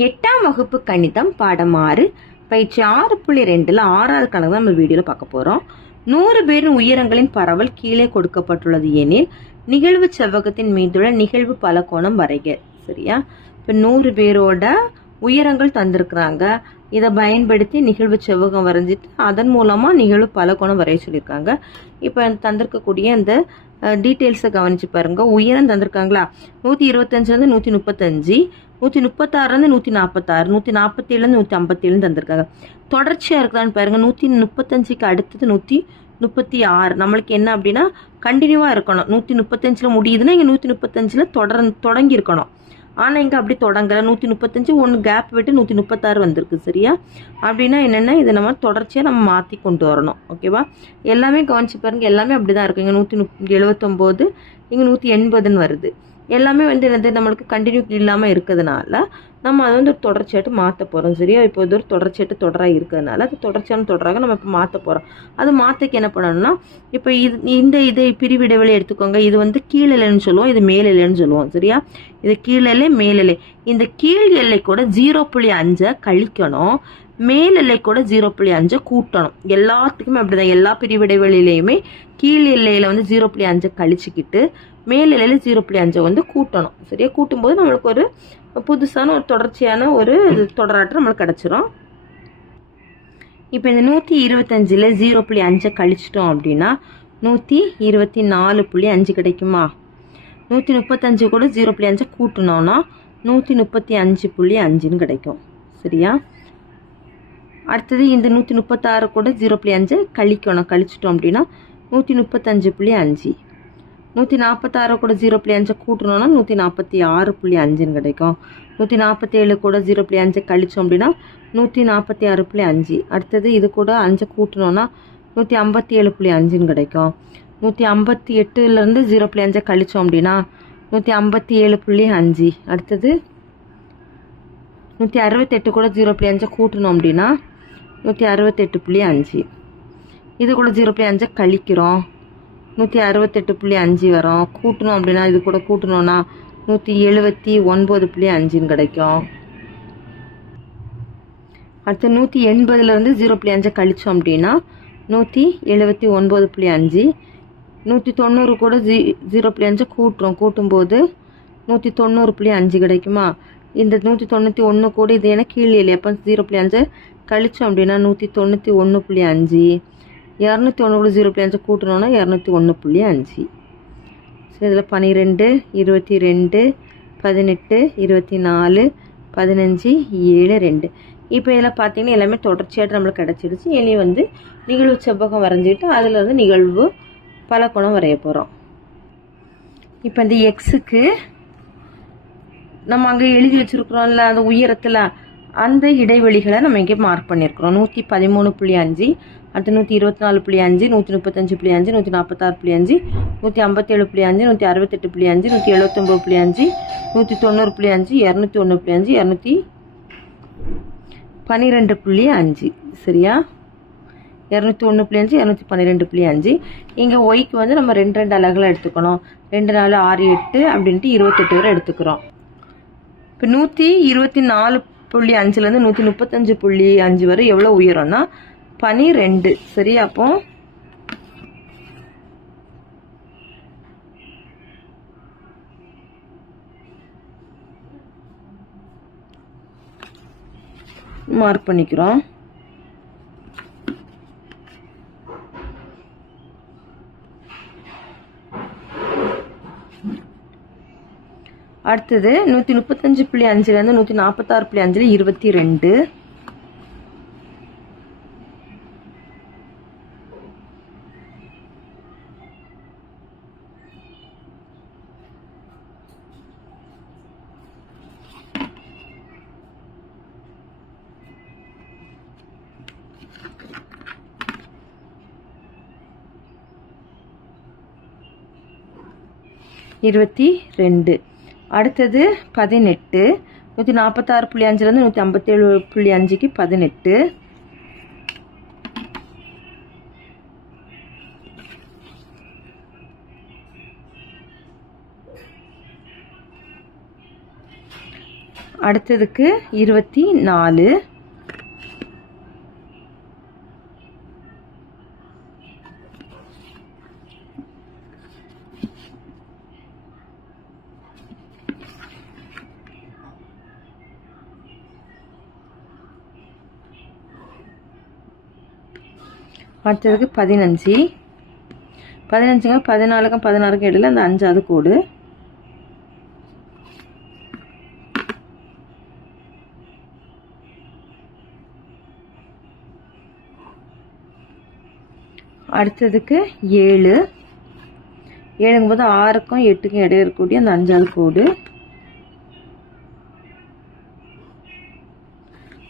எட்டாம் வகுப்பு கணிதம் பாடம் ஆறு. பயிற்சி ஆறு புள்ளி ரெண்டில் ஆறாவது கணக்கு தான் நம்ம வீடியோவில் பார்க்க போகிறோம் நூறு பேரின் உயரங்களின் பரவல் கீழே கொடுக்கப்பட்டுள்ளது எனில் நிகழ்வு செவ்வகத்தின் மீதுள்ள நிகழ்வு பலகோணம் வரைக. சரியா? இப்போ நூறு பேரோட உயரங்கள் தந்திருக்கிறாங்க. இதை பயன்படுத்தி நிகழ்வு செவ்வகம் வரைஞ்சிட்டு அதன் மூலமாக நிகழ்வு பலகோணம் வரைய சொல்லியிருக்காங்க. இப்போ தந்திருக்கக்கூடிய இந்த டீட்டெயில்ஸை கவனித்து பாருங்க. உயரம் தந்திருக்காங்களா? நூற்றி இருபத்தஞ்சிலேருந்து நூற்றி முப்பத்தஞ்சு நூற்றி முப்பத்தாறுலேருந்து நூற்றி நாற்பத்தாறு நூற்றி நாற்பத்தேழுலேருந்து நூற்றி ஐம்பத்தேழுன்னு தந்திருக்காங்க. தொடர்ச்சியாக இருக்குதான்னு பாருங்கள் நூற்றி முப்பத்தஞ்சுக்கு அடுத்தது நூற்றி முப்பத்தி ஆறு. நம்மளுக்கு என்ன அப்படின்னா கண்டினியூவாக இருக்கணும். நூற்றி முப்பத்தஞ்சில் முடியுதுன்னா இங்கே நூற்றி முப்பத்தஞ்சில் தொடர் தொடங்கி இருக்கணும் ஆனால் இங்கே அப்படி தொடங்கலை. நூற்றி முப்பத்தஞ்சு ஒன்று கேப் விட்டு நூற்றி முப்பத்தாறு வந்திருக்கு சரியா? அப்படின்னா என்னென்னா இதை நம்ம தொடர்ச்சியாக நம்ம மாற்றி கொண்டு வரணும் ஓகேவா எல்லாமே கவனிச்சு பாருங்கள் எல்லாமே அப்படி தான் இருக்குது இங்கே நூற்றி முப் எழுபத்தொம்போது இங்கே நூற்றி எண்பதுன்னு வருது. எல்லாமே வந்து என்னது நம்மளுக்கு கண்டினியூ இல்லாமல் இருக்கிறதுனால நம்ம அதை வந்து ஒரு தொடர்ச்சியாட்டு மாற்ற போகிறோம் சரியா? இப்போ இது ஒரு தொடர்ச்சியாட்டு தொடராக இருக்கிறதுனால அது தொடர்ச்சியான தொடராக நம்ம இப்போ மாற்ற போகிறோம் அது மாற்றக்கு என்ன பண்ணணும்னா இப்போ இது இந்த இதை பிரிவிடவெளி எடுத்துக்கோங்க. இது வந்து கீழ் இல்லைன்னு சொல்லுவோம் இது மேல் எல்லைன்னு சொல்லுவோம் சரியா? இது கீழ் எல்லை மேல் எல்லை. இந்த கீழ் எல்லை கூட ஜீரோ புள்ளி அஞ்சை கழிக்கணும் மேல் எல்லை கூட ஜீரோ புள்ளி அஞ்சை கூட்டணும். எல்லாத்துக்குமே அப்படிதான். எல்லா பிரிவிடைவெளியிலையுமே கீழ் எல்லையில் வந்து ஜீரோ புள்ளி அஞ்சை கழிச்சுக்கிட்டு மேல் ஜீரோ புள்ளி அஞ்சை வந்து கூட்டணும். சரியா? கூட்டும்போது நம்மளுக்கு ஒரு புதுசான ஒரு தொடர்ச்சியான ஒரு தொடராட்டம் நம்மளுக்கு கிடச்சிரும். இப்போ இந்த நூற்றி இருபத்தஞ்சில் ஜீரோ புள்ளி அஞ்சை கழிச்சிட்டோம் அப்படின்னா நூற்றி இருபத்தி நாலு புள்ளி அஞ்சு கிடைக்குமா? நூற்றி முப்பத்தஞ்சு கூட ஜீரோ புள்ளி அஞ்சை கூட்டினோன்னா நூற்றி முப்பத்தி அஞ்சு புள்ளி அஞ்சுன்னு கிடைக்கும். சரியா? அடுத்தது இந்த நூற்றி முப்பத்தாறு கூட ஜீரோ புள்ளி அஞ்சு கழிக்கணும். கழிச்சிட்டோம் அப்படின்னா நூற்றி முப்பத்தஞ்சு புள்ளி அஞ்சு. நூற்றி நாற்பத்தாறு கூட ஜீரோ புள்ளி அஞ்சை கூட்டணும்னா நூற்றி நாற்பத்தி ஆறு புள்ளி அஞ்சுன்னு கிடைக்கும். நூற்றி நாற்பத்தி ஏழு கூட ஜீரோ புள்ளி அஞ்சை கழிச்சோம் அப்படின்னா நூற்றி நாற்பத்தி ஆறு புள்ளி அஞ்சு. அடுத்தது இது கூட அஞ்சை கூட்டணும்னா நூற்றி ஐம்பத்தி ஏழு புள்ளி அஞ்சுன்னு கிடைக்கும். நூற்றி ஐம்பத்தி எட்டுலேருந்து ஜீரோ புள்ளி அஞ்சை கழிச்சோம் அப்படின்னா நூற்றி ஐம்பத்தி ஏழு புள்ளி அஞ்சு. அடுத்தது நூற்றி அறுபத்தெட்டு கூட ஜீரோ புள்ளி அஞ்சை கூட்டணும் அப்படின்னா நூற்றி அறுபத்தெட்டு புள்ளி அஞ்சு. இது கூட ஜீரோ புள்ளி அஞ்சை கழிக்கிறோம். நூற்றி அறுபத்தெட்டு புள்ளி அஞ்சு வரும். கூட்டணும் அப்படின்னா இது கூட கூட்டணும்னா நூற்றி எழுபத்தி ஒன்பது புள்ளி அஞ்சுன்னு கிடைக்கும். அடுத்து நூற்றி எண்பதுலேருந்து ஜீரோ புள்ளி அஞ்சை கழிச்சோம் அப்படின்னா நூற்றி எழுபத்தி ஒன்பது புள்ளி அஞ்சு. நூற்றி தொண்ணூறு கூட ஜீ ஜீரோ புள்ளி அஞ்சை கூட்டுறோம். கூட்டும்போது நூற்றி தொண்ணூறு புள்ளி அஞ்சு கிடைக்குமா? இந்த நூற்றி தொண்ணூற்றி ஒன்று கூட இது ஏன்னா கீழே இல்லை அப்போ ஜீரோ புள்ளி அஞ்சு கழித்தோம் அப்படின்னா நூற்றி தொண்ணூற்றி ஒன்று புள்ளி அஞ்சு. இரநூத்தி ஒன்று புள்ளி ஜீரோ புள்ளி அஞ்சு கூட்டணுன்னா இரநூத்தி ஒன்று புள்ளி அஞ்சு. சரி இதில் பன்னிரெண்டு இருபத்தி ரெண்டு பதினெட்டு இருபத்தி நாலு பதினஞ்சு ஏழு ரெண்டு. இப்போ இதில் பார்த்தீங்கன்னா எல்லாமே தொடர்ச்சியாக நம்மளுக்கு கிடச்சிடுச்சு. இனி வந்து நிகழ்வு செவ்வகம் வரைஞ்சிட்டு அதில் வந்து நிகழ்வு பலகோணம் வரைய போகிறோம் இப்போ இந்த எக்ஸுக்கு நம்ம அங்கே எழுதி வச்சுருக்குறோம்ல அந்த உயரத்தில் அந்த இடைவெளிகளை நம்ம இங்கே மார்க் பண்ணியிருக்கிறோம் நூற்றி பதிமூணு புள்ளி அஞ்சு அடுத்து நூற்றி இருபத்தி நாலு புள்ளி அஞ்சு நூற்றி முப்பத்தஞ்சு புள்ளி அஞ்சு நூற்றி நாற்பத்தாறு புள்ளி அஞ்சு நூற்றி ஐம்பத்தேழு புள்ளி அஞ்சு நூற்றி அறுபத்தெட்டு புள்ளி அஞ்சு நூற்றி எழுபத்தொம்பது புள்ளி அஞ்சு நூற்றி தொண்ணூறு புள்ளி அஞ்சு இரநூத்தி ஒன்று புள்ளி அஞ்சு இரநூத்தி பன்னிரெண்டு புள்ளி அஞ்சு சரியா இரநூத்தி ஒன்று புள்ளி அஞ்சு இரநூத்தி பன்னிரெண்டு புள்ளி அஞ்சு இங்கே ஒய்க்கு வந்து நம்ம ரெண்டு ரெண்டு அலகுலாம் எடுத்துக்கணும் ரெண்டு நாலு ஆறு எட்டு அப்படின்ட்டு இருபத்தெட்டு வரை எடுத்துக்கிறோம் இப்போ நூற்றி இருபத்தி நாலு புள்ளி அஞ்சுலேருந்து நூற்றி முப்பத்தஞ்சு புள்ளி அஞ்சு வரை எவ்வளோ உயரம்னா? பனிரெண்டு. சரி அப்போ? மார்க் பண்ணிக்கிறோம். அடுத்தது நூற்றி முப்பத்தஞ்சு புள்ளி அஞ்சுலேருந்து நூற்றி நாற்பத்தாறு புள்ளி அஞ்சில் இருபத்தி ரெண்டு. இருபத்தி ரெண்டு. அடுத்தது பதினெட்டு. நூற்றி நாற்பத்தாறு புள்ளி அஞ்சுலேருந்து நூற்றி ஐம்பத்தேழு புள்ளி அஞ்சுக்கு பதினெட்டு. அடுத்ததுக்கு இருபத்தி நாலு. அடுத்ததுக்கு பதினஞ்சு. பதினஞ்சுங்க பதினாலுக்கும் பதினாறுக்கும் இடையில் அந்த அஞ்சாவது கோடு. அடுத்ததுக்கு ஏழு. ஏழுங்கும்போது ஆறுக்கும் எட்டுக்கும் இடையே இருக்கக்கூடிய அந்த அஞ்சாவது கோடு.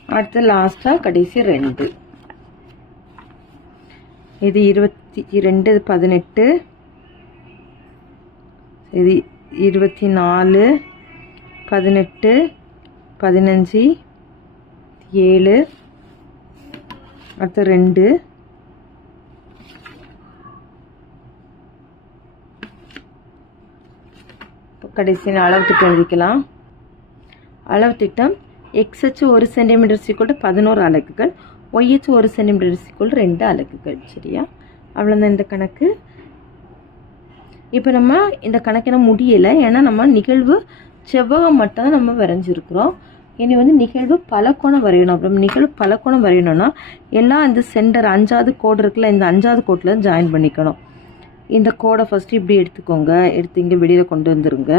அடுத்து லாஸ்ட்டாக கடைசி ரெண்டு. இது இருபத்தி ரெண்டு பதினெட்டு. இது இருபத்தி நாலு பதினெட்டு பதினஞ்சு ஏழு அடுத்து ரெண்டு. கடைசி அளவு திட்டம் எழுதிக்கலாம். அளவு திட்டம் எக்ஸ் அச்சு ஒரு சென்டிமீட்டர் சீக்கிரம் பதினோரு அலகுகள். ஒய் அச்சு ஒரு சென்டிமீட்டர் சீக்கிரம் ரெண்டு அலகுகள் சரியா? அவ்வளோதான் இந்த கணக்கு. இப்போ நம்ம இந்த கணக்கின முடியலை ஏன்னா நம்ம நிகழ்வு செவ்வகம் மட்டும் தான் நம்ம வரைஞ்சிருக்கிறோம். இனி வந்து நிகழ்வு பலக்கோணம் வரையணும். அப்புறம் நிகழ்வு பலக்கோணம் வரையணும்னா எல்லாம் இந்த சென்டர் அஞ்சாவது கோடு இருக்குல்ல இந்த அஞ்சாவது கோட்டில் ஜாயின் பண்ணிக்கணும். இந்த கோடை ஃபஸ்ட்டு இப்படி எடுத்துக்கோங்க. எடுத்து இங்கே வெளியில் கொண்டு வந்துருங்க.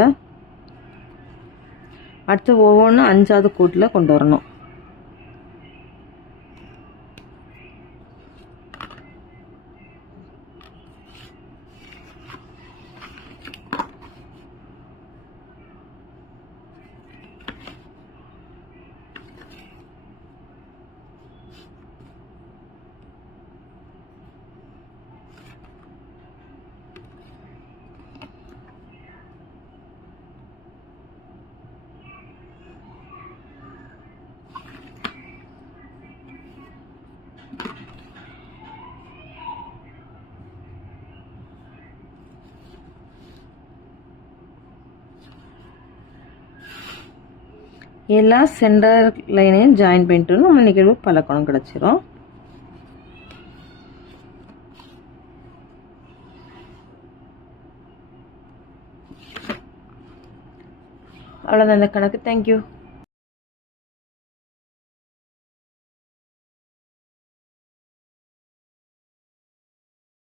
அடுத்து ஒவ்வொன்றும் அஞ்சாவது கோட்டில் கொண்டு வரணும். எல்லா சென்டர் லைனையும் ஜாயின் பண்ணிட்டு நம்ம நிகழ்வு பலக்கோணம் கிடச்சிரும். அவ்வளோதான் இந்த கணக்கு. தேங்க்யூ